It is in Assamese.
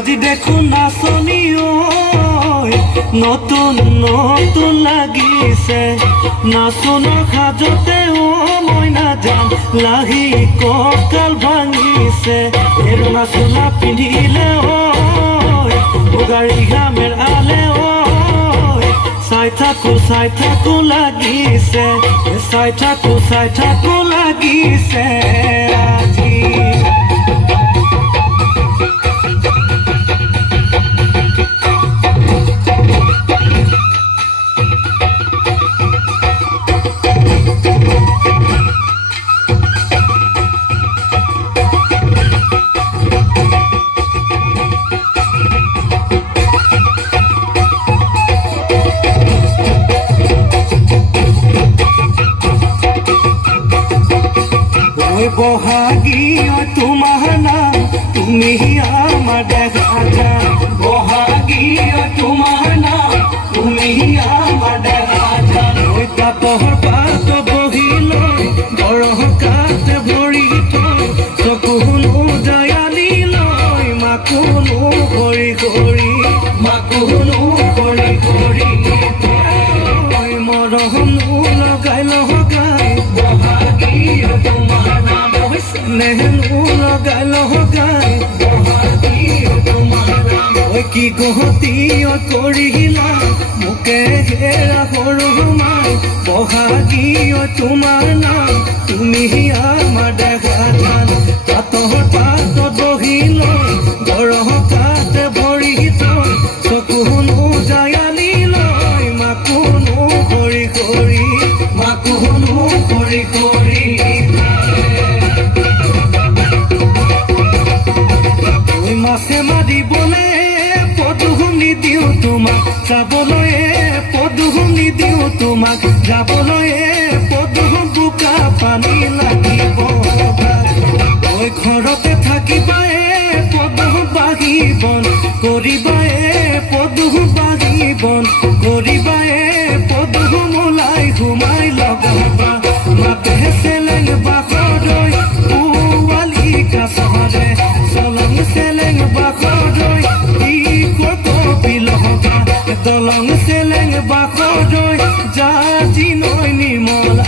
আজি দেখো নাচনি নতুন নতুন লাগিছে নাচনৰ সাজতে মই নাযাম লাহি কঁকাল ভাঙিছে এৰ নাচনা পিন্ধিলে গাড়ী ঘামেৰ আলে চাই থাকো লাগিছে চাই থাকো লাগিছে আজি বহাগী তোমাৰ নাম তুমি আমাৰ দেখা যান বহাগী তোমাৰ নাম তুমি আমাৰ দেখা যান পাতৰ পাত বহি লৈ গৰহ কাঠ ভৰি থৈ চকুনো জয়ালি লৈ মাকুনো কৰি কৰি মৰমনো লগাই বহাগী তোমাৰ নাম নেহনো লগাই কি গহতি কৰিলা মোকে ঘেৰা সৰু মাই বহাগী তোমাৰ নাম তুমি আমাৰ দেখা যান পাতৰ পাত বহি লৈ গৰহ কাঠ ভৰি থৈ চকুনো জয়ালি লৈ মাকুনো কৰি মাছে মাৰিবলে পদুমনি দিওঁ তোমাক যাবলৈ পদুমনি দিওঁ তোমাক যাবলৈ পদুম বোকা পানী লাগিব ঘৰতে থাকিবাই পদুম বাঢ়িবন কৰিবাই পদুম বাঢ়িবন কৰিবাই পদুম ওলাই সোমাই লগাবা মাতে চেলেং বাখৰৈ পোৱালি কাছৰে চলং চেলেং বাখৰৈ কপি লগা দলং চেলেং বাখৰৈ জাজি নৈ নিৰ্মল